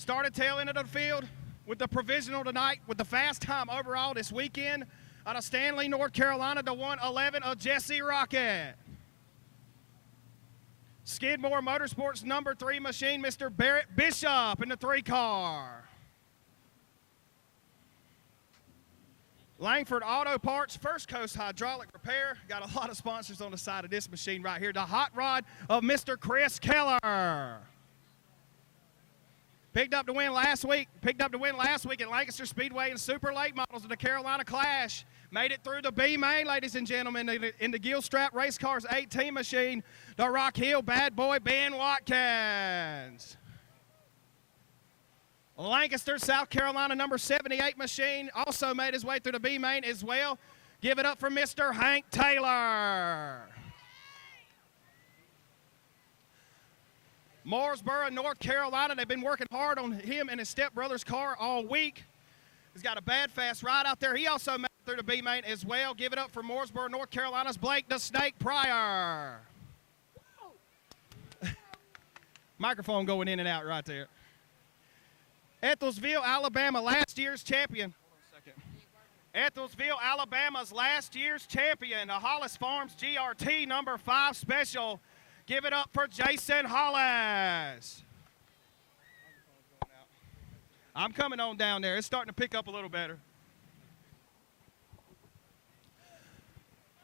Started tail end of the field with the provisional tonight with the fast time overall this weekend out of Stanley, North Carolina, the 111 of Jesse Rocket. Skidmore Motorsports number 3 machine, Mr. Barrett Bishop in the 3 car. Langford Auto Parts, First Coast Hydraulic Repair. Got a lot of sponsors on the side of this machine right here. The hot rod of Mr. Chris Keller. Picked up the win last week at Lancaster Speedway and Super Late Models of the Carolina Clash. Made it through the B main, ladies and gentlemen, in the Gilstrap Race Cars 18 machine, the Rock Hill bad boy Ben Watkins. Lancaster, South Carolina, number 78 machine, also made his way through the B main as well. Give it up for Mr. Hank Taylor. Mooresboro, North Carolina, they've been working hard on him and his stepbrother's car all week. He's got a bad fast ride out there. He also made it through the B main as well. Give it up for Mooresboro, North Carolina's Blake the Snake Pryor. Microphone going in and out right there. Ethelsville, Alabama, last year's champion. Ethelsville, Alabama's last year's champion, the Hollis Farms GRT number 5 special. Give it up for Jason Hollis. I'm coming on down there. It's starting to pick up a little better.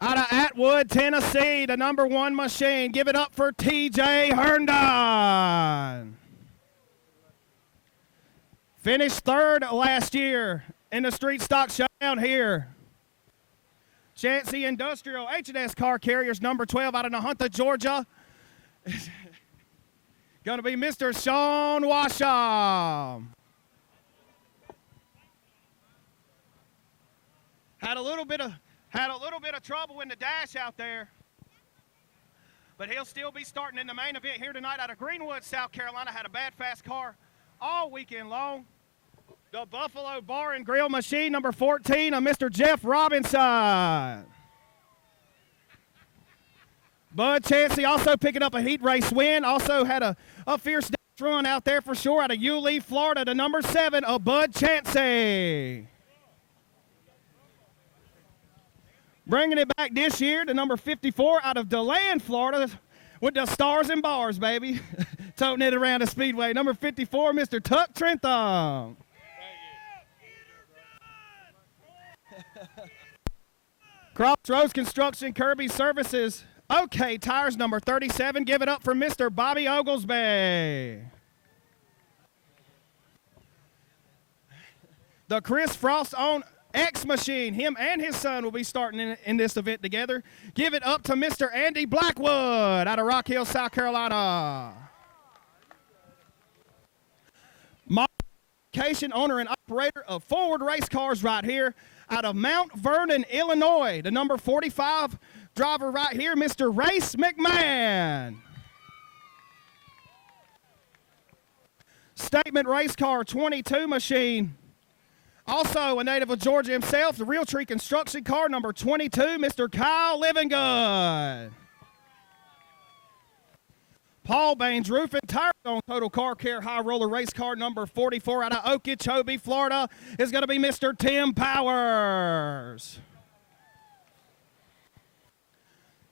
Out of Atwood, Tennessee, the number 1 machine. Give it up for TJ Herndon. Finished 3rd last year in the Street Stock Showdown here. Chancey Industrial H&S Car Carriers, number 12 out of Nahunta, Georgia. Going to be Mr. Sean Washam. Had a little bit of trouble in the dash out there, but he'll still be starting in the main event here tonight out of Greenwood, South Carolina. Had a bad fast car all weekend long. The Buffalo Bar and Grill machine, number 14 of Mr. Jeff Robinson. Bud Chansey also picking up a heat race win. Also had a fierce dash run out there for sure out of Yulee, Florida, the number 7 of Bud Chansey. Bringing it back this year, the number 54 out of DeLand, Florida, with the stars and bars, baby. Toting it around the speedway. Number 54, Mr. Tuck Trentham. Crossroads Construction, Kirby Services. Okay, tires number 37. Give it up for Mr. Bobby Oglesby. The Chris Frost on X machine. Him and his son will be starting in this event together. Give it up to Mr. Andy Blackwood out of Rock Hill, South Carolina. Modification owner and operator of Forward Race Cars right here out of Mount Vernon, Illinois. The number 45 driver right here, Mr. Race McMahon. Statement Race Car 22 machine. Also a native of Georgia himself, the Realtree Construction Car number 22, Mr. Kyle Livingood. Paul Baines Roof and Tire on Total Car Care High Roller Race Car number 44 out of Okeechobee, Florida is going to be Mr. Tim Powers.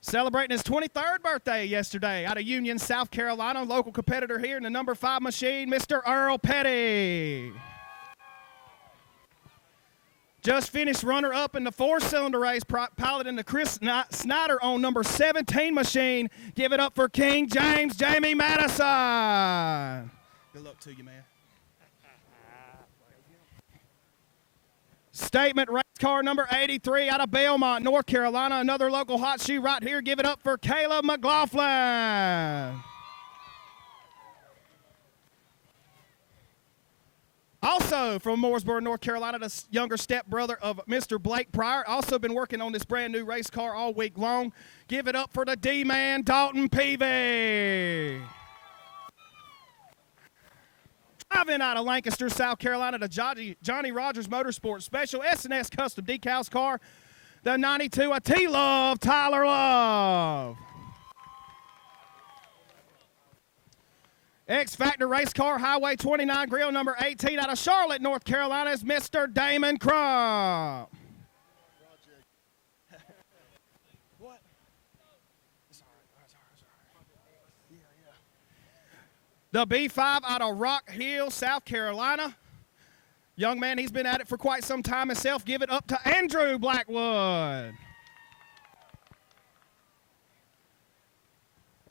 Celebrating his 23rd birthday yesterday out of Union, South Carolina, local competitor here in the number 5 machine, Mr. Earl Petty. Just finished runner-up in the 4-cylinder race, piloting the Chris Snyder on number 17 machine. Give it up for King James, Jamie Madison. Good luck to you, man. Statement race car number 83 out of Belmont, North Carolina. Another local hot shoe right here. Give it up for Caleb McLaughlin. Also from Mooresboro, North Carolina, the younger stepbrother of Mr. Blake Pryor. Also been working on this brand new race car all week long. Give it up for the D-Man, Dalton Peavy. Driving out of Lancaster, South Carolina, the Johnny Rogers Motorsports Special S&S Custom Decals car. The 92 of T-Love, Tyler Love. X Factor Race Car Highway 29 Grill number 18 out of Charlotte, North Carolina is Mr. Damon Crump. What? It's all right. The B5 out of Rock Hill, South Carolina. Young man, he's been at it for quite some time himself. Give it up to Andrew Blackwood.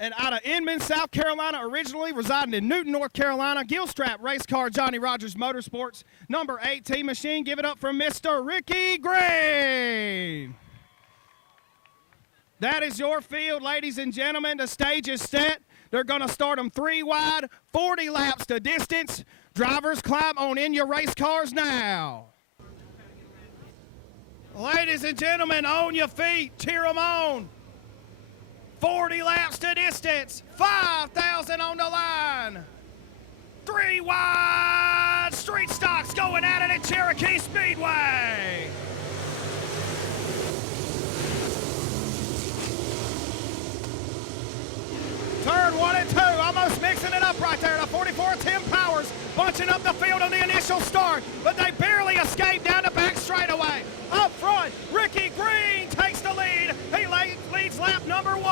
And out of Inman, South Carolina, originally residing in Newton, North Carolina, Gilstrap Race Car Johnny Rogers Motorsports, number 18 machine. Give it up for Mr. Ricky Green. That is your field, ladies and gentlemen. The stage is set. They're going to start them 3 wide, 40 laps to distance. Drivers, climb on in your race cars now. Ladies and gentlemen, on your feet, cheer them on. 40 laps to distance, 5,000 on the line. 3 wide, street stocks going at it at Cherokee Speedway. Turn 1 and 2, almost mixing it up right there. The 44 Tim Powers bunching up the field on the initial start, but they barely escaped down the back straightaway. Up front, Ricky Green takes the lead. He leads lap number 1.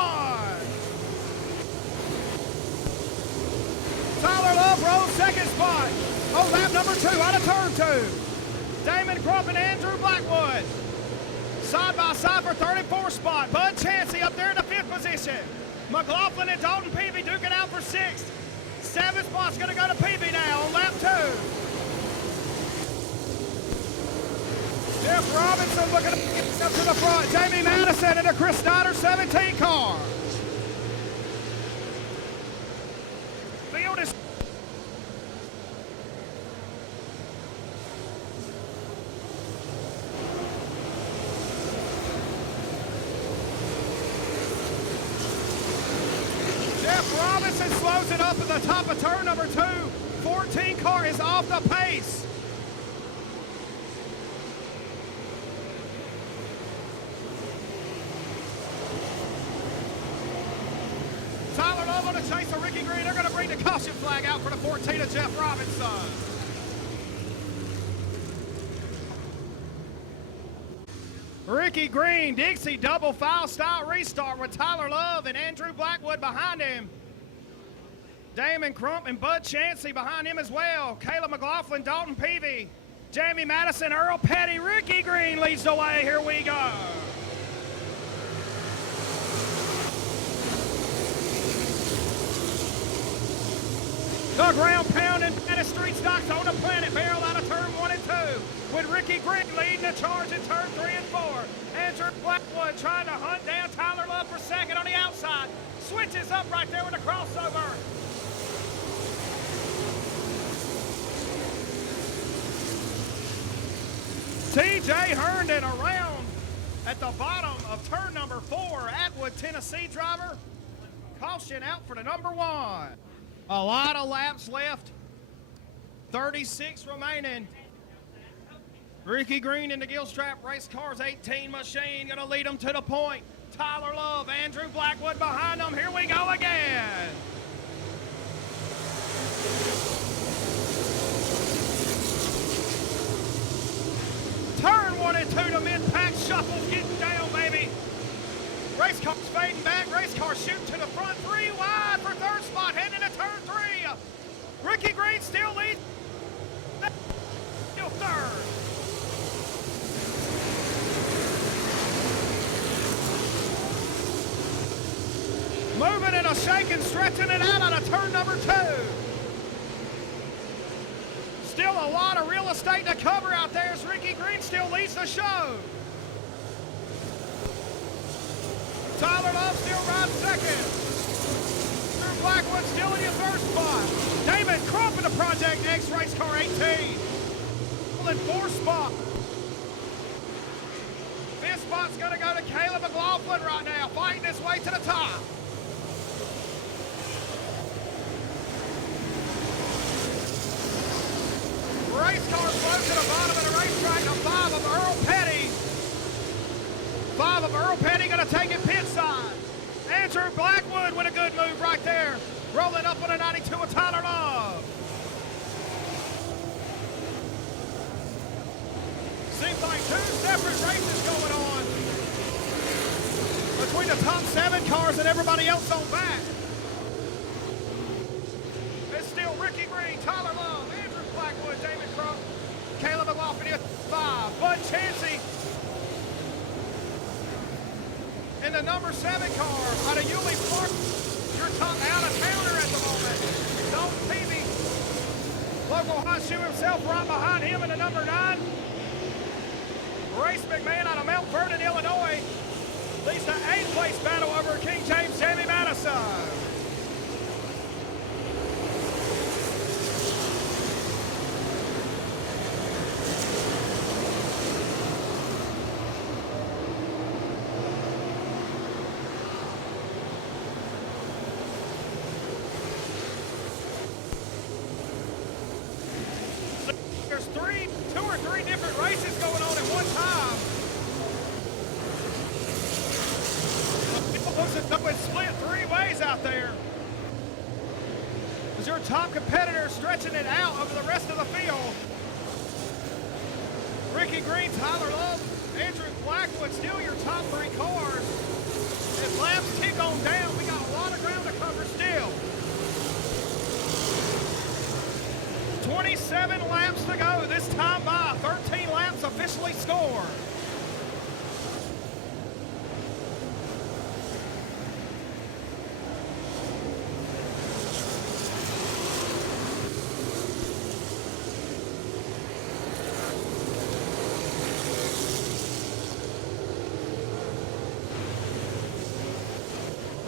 Tyler Love rolls second spot. Oh, lap number 2 out of turn 2. Damon Crump and Andrew Blackwood. Side by side for third and fourth spot. Bud Chansey up there in the 5th position. McLaughlin and Dalton Peavy duking out for 6th. 7th spot's going to go to Peavy now on lap 2. Jeff Robinson looking up to the front. Jamie Madison in a Chris Snyder 17 car. Field is... Jeff Robinson slows it up at the top of turn number 2. 14 car is off the pace. Tyler Love on the chase of Ricky Green. They're going to bring the caution flag out for the 14 of Jeff Robinson. Ricky Green, Dixie double file style restart with Tyler Love and Andrew Blackwood behind him. Damon Crump and Bud Chansey behind him as well. Caleb McLaughlin, Dalton Peavy, Jamie Madison, Earl Petty. Ricky Green leads the way. Here we go. The ground pounding at a street stocks on the planet barrel out of turn 1 and 2. With Ricky Green leading the charge in turn 3 and 4. Andrew Blackwood trying to hunt down Tyler Love for second on the outside. Switches up right there with a crossover. TJ Herndon around at the bottom of turn number 4. Atwood, Tennessee driver. Caution out for the number 1. A lot of laps left. 36 remaining. Ricky Green in the Gilstrap Race Cars 18 machine going to lead them to the point. Tyler Love, Andrew Blackwood behind them. Here we go again. Turn 1 and 2 to mid-pack. Shuffles getting down, baby. Race cars fading back. Race car shooting to the front. 3 wide for third spot. Heading to turn 3. Ricky Green still leads. Still third. Moving and a shaking, stretching it out of turn number 2. Still a lot of real estate to cover out there as Ricky Green still leads the show. Tyler Love still rides second. Andrew Blackwood still in your third spot. Damon Crump in the Project X Race Car 18. In fourth spot. 5th spot's going to go to Caleb McLaughlin right now, fighting his way to the top. Race car close to the bottom of the racetrack. A 5 of Earl Petty. 5 of Earl Petty going to take it pit side. Andrew Blackwood with a good move right there. Rolling up on a 92 with Tyler Love. Seems like two separate races going on between the top 7 cars and everybody else on back. It's still Ricky Green, Tyler Love, Andrew Blackwood, Damon Crook, Caleb McLaughlin at 5, Bud Chansey in the number 7 car out of Yulee Park. Your top out-of-towner at the moment. Dalton Peavy, local hot shoe himself, right behind him in the number 9. Race McMahon out of Mount Vernon, Illinois, leads the 8th place battle over King James Jamie Madison. There's 2 or 3 different races going on at one time. It looks as though it's split 3 ways out there. As your top competitor stretching it out over the rest of the field. Ricky Green, Tyler Love, Andrew Blackwood, still your top 3 cars. As laps kick on down, we got a lot of ground to cover still. 27 laps to go. This time by 13 laps officially scored.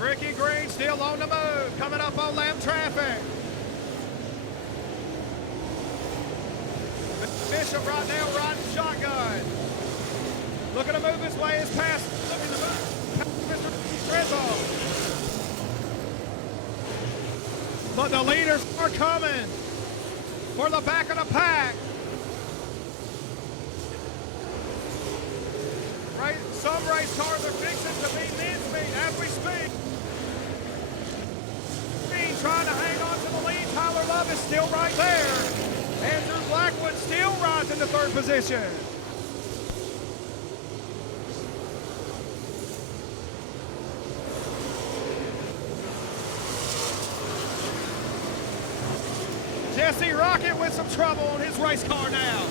Ricky Green still on the move, coming up on lap traffic. Bishop right now riding shotgun. Looking to move his way as past. Looking to move Mr. Rizzo. But the leaders are coming for the back of the pack. Some race cars are fixing to be mid-speed as we speak. Green trying to hang on to the lead. Tyler Love is still right there. Andrew Blackwood still rides in the 3rd position. Jesse Rocket with some trouble on his race car now.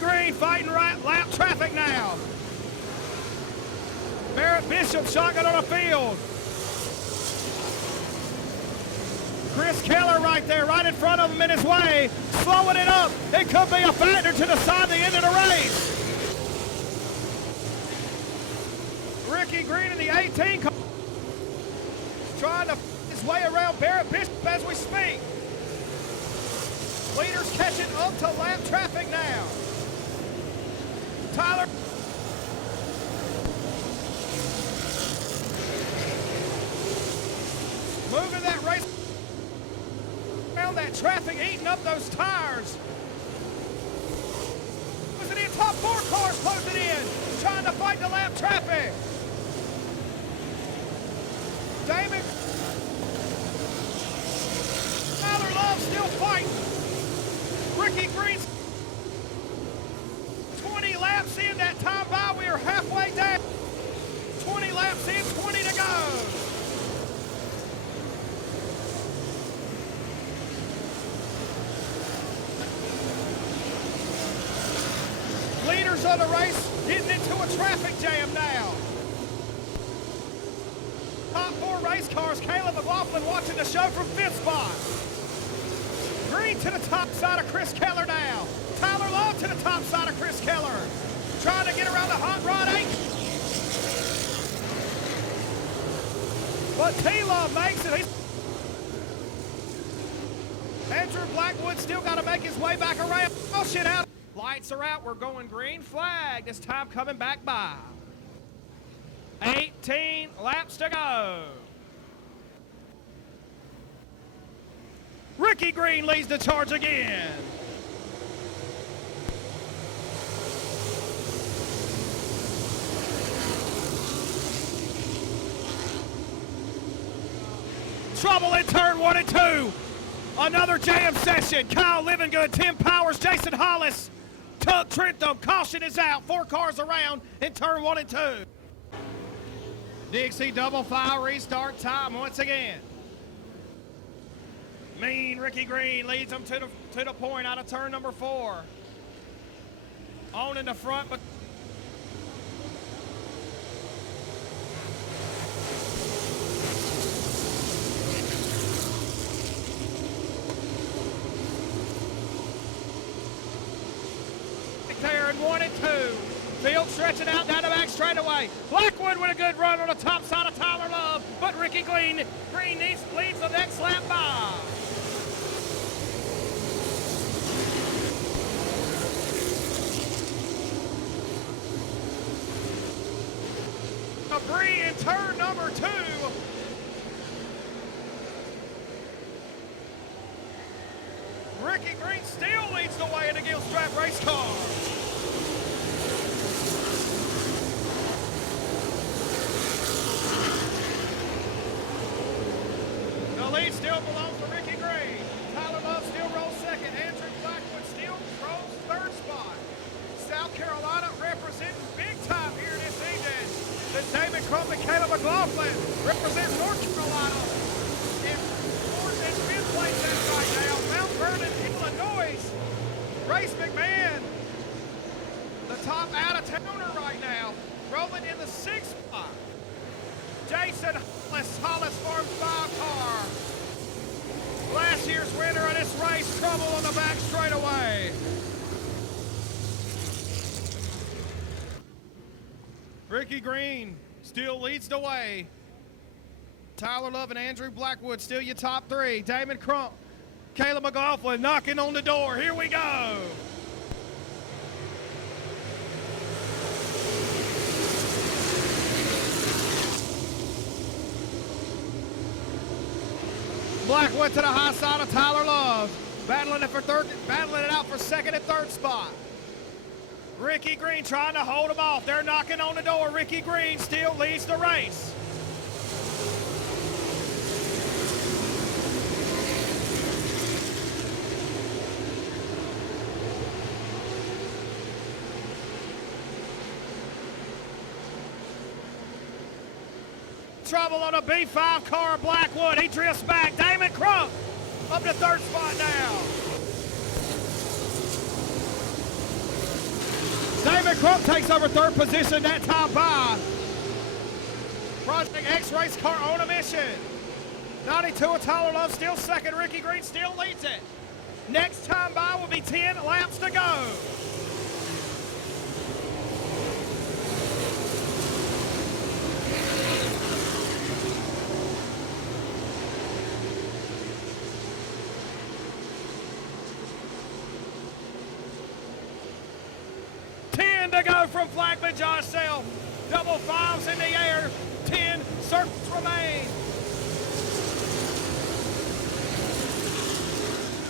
Green fighting right lap traffic now. Barrett Bishop shotgun on the field. Chris Keller right there, right in front of him in his way, slowing it up. It could be a factor to decide the end of the race. Ricky Green in the 18 car trying to find his way around Barrett Bishop as we speak. Leaders catching up to lap traffic now. Tyler. Moving that race around that traffic, eating up those tires. Closing in, top 4 cars closing in, trying to fight the lap traffic. Damon. Tyler Love still fighting. Ricky Green's 20 laps in, that time by, we are halfway down. 20 laps in, 20 to go. Leaders of the race getting into a traffic jam now. Top 4 race cars, Caleb McLaughlin watching the show from 5th spot. Green to the top side of Chris Keller now. Tyler Love to the top side of Chris Keller. Trying to get around the hot rod 8. But T-Love makes it. Andrew Blackwood still got to make his way back around. Oh, shit out. Lights are out. We're going green flag. This time coming back by. 18 laps to go. Ricky Green leads the charge again. Trouble in turn 1 and 2. Another jam session. Kyle Livingood, Tim Powers, Jason Hollis, Tug Trentham. Caution is out. 4 cars around in turn 1 and 2. Dixie double file restart time once again. Mean Ricky Green leads them to the point out of turn number 4. On in the front, but there in 1 and 2. Field stretching out down the back straightaway. Blackwood with a good run on the top side of Tyler Love, but Ricky Green leads the next lap by. Debris in turn number 2. Ricky Green still leads the way in the Gilstrap race car. The lead still belongs to Ricky Green. Tyler Love still rolls second. Andrew Blackwood still rolls third spot. South Carolina representing big time here this evening. The Damon Crump and Caleb McLaughlin represent North Carolina in 4th and 5th place right now. Mount Vernon, Illinois. Grace McMahon, the top out-of-towner right now, rolling in the 6th spot. Jason Hollis Farm 5 car. Last year's winner of this race, trouble on the back straightaway. Ricky Green still leads the way. Tyler Love and Andrew Blackwood still your top 3. Damon Crump, Caleb McLaughlin knocking on the door. Here we go. Blackwood to the high side of Tyler Love, battling it out for 2nd and 3rd spot. Ricky Green trying to hold them off. They're knocking on the door. Ricky Green still leads the race. Trouble on a B5 car, Blackwood. He drifts back. Damon Crump up to 3rd spot now. Damon Crump takes over 3rd position that time by Project X race car on a mission. 92 of Tyler Love still 2nd. Ricky Green still leads it. Next time by will be 10 laps to go. To go from Flagman Josh Self. Double fives in the air. 10 circles remain.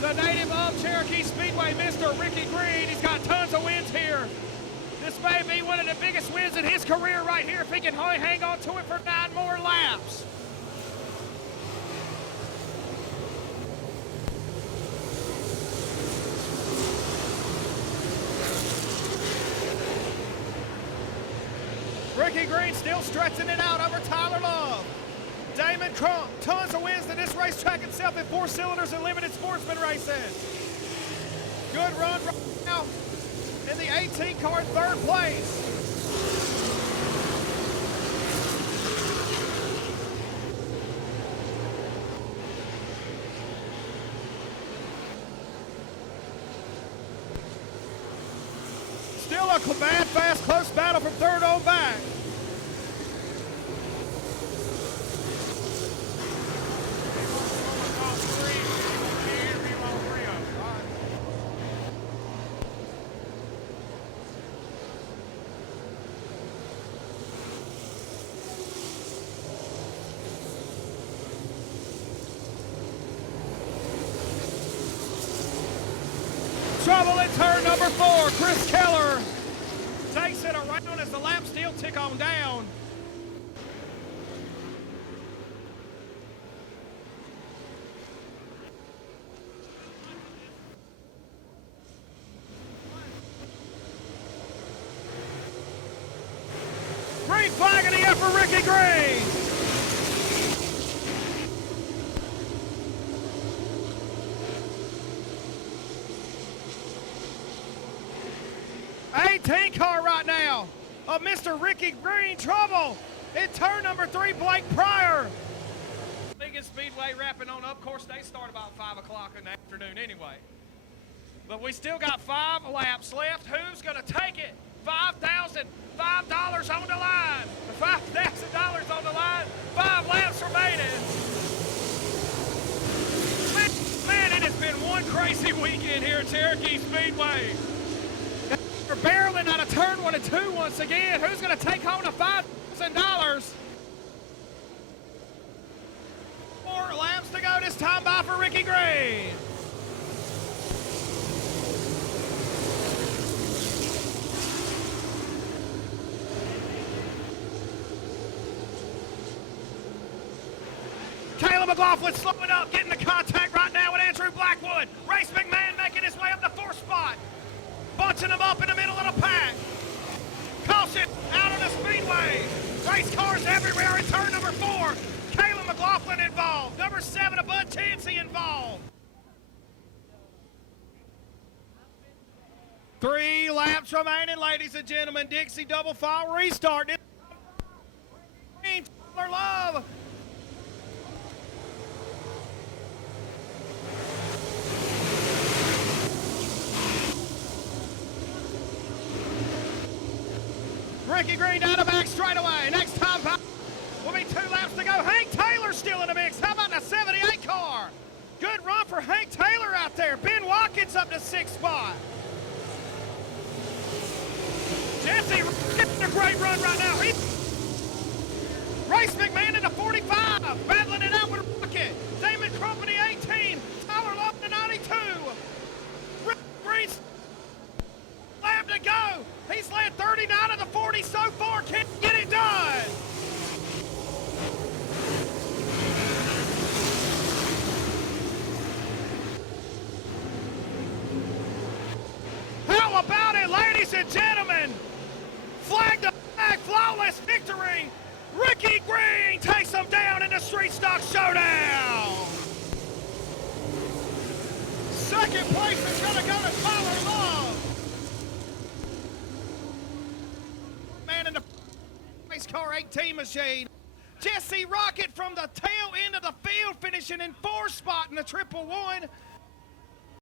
The native of Cherokee Speedway, Mr. Ricky Green. He's got tons of wins here. This may be one of the biggest wins in his career right here if he can hang on to it for 9 more laps. Ricky Green still stretching it out over Tyler Love. Damon Crump, tons of wins to this racetrack itself in 4 cylinders and limited sportsman races. Good run right now in the 18 car in 3rd place. Still a bad, fast, close battle from 3rd on back. Trouble in turn number 4. Chris Keller takes it around as the laps still tick on down. by for Ricky Green. Car right now of Mr. Ricky Green. Trouble in turn number 3, Blake Pryor. Biggest Speedway wrapping on up. Of course, they start about 5 o'clock in the afternoon anyway. But we still got 5 laps left. Who's going to take it? $5,005 on the line. $5,000 on the line. 5 laps remaining. Man, it has been one crazy weekend here at Cherokee Speedway. We're barreling out of turn 1 and 2 once again. Who's going to take home the $5,000? 4 laps to go this time by for Ricky Green. Caleb McLaughlin slowing up, getting the contact right now with Andrew Blackwood. Race McMahon making his way up the 4th spot. Bunching them up in the middle of the pack. Caution out on the speedway. Race cars everywhere in turn number 4. Caleb McLaughlin involved. Number 7, Bud Chansey involved. 3 laps remaining, ladies and gentlemen. Dixie double file restart. Taylor Love. Ricky Green down the back straight away. Next time will be 2 laps to go. Hank Taylor still in the mix. How about the 78 car? Good run for Hank Taylor out there. Ben Watkins up to 6th spot. Jesse getting a great run right now. Race McMahon in the 45. Battling it out with Rocket. Damon Crump in the 18. Tyler Love in the 92. Rick Green lap to go. He's led 39 of the 40 so far. Can't get it done. How about it, ladies and gentlemen? Flag to flag, flawless victory. Ricky Green takes him down in the Street Stock Showdown. Second place is going to go to Tyler Love. Man in the race car 18 machine. Jesse Rocket from the tail end of the field finishing in 4th spot in the 111.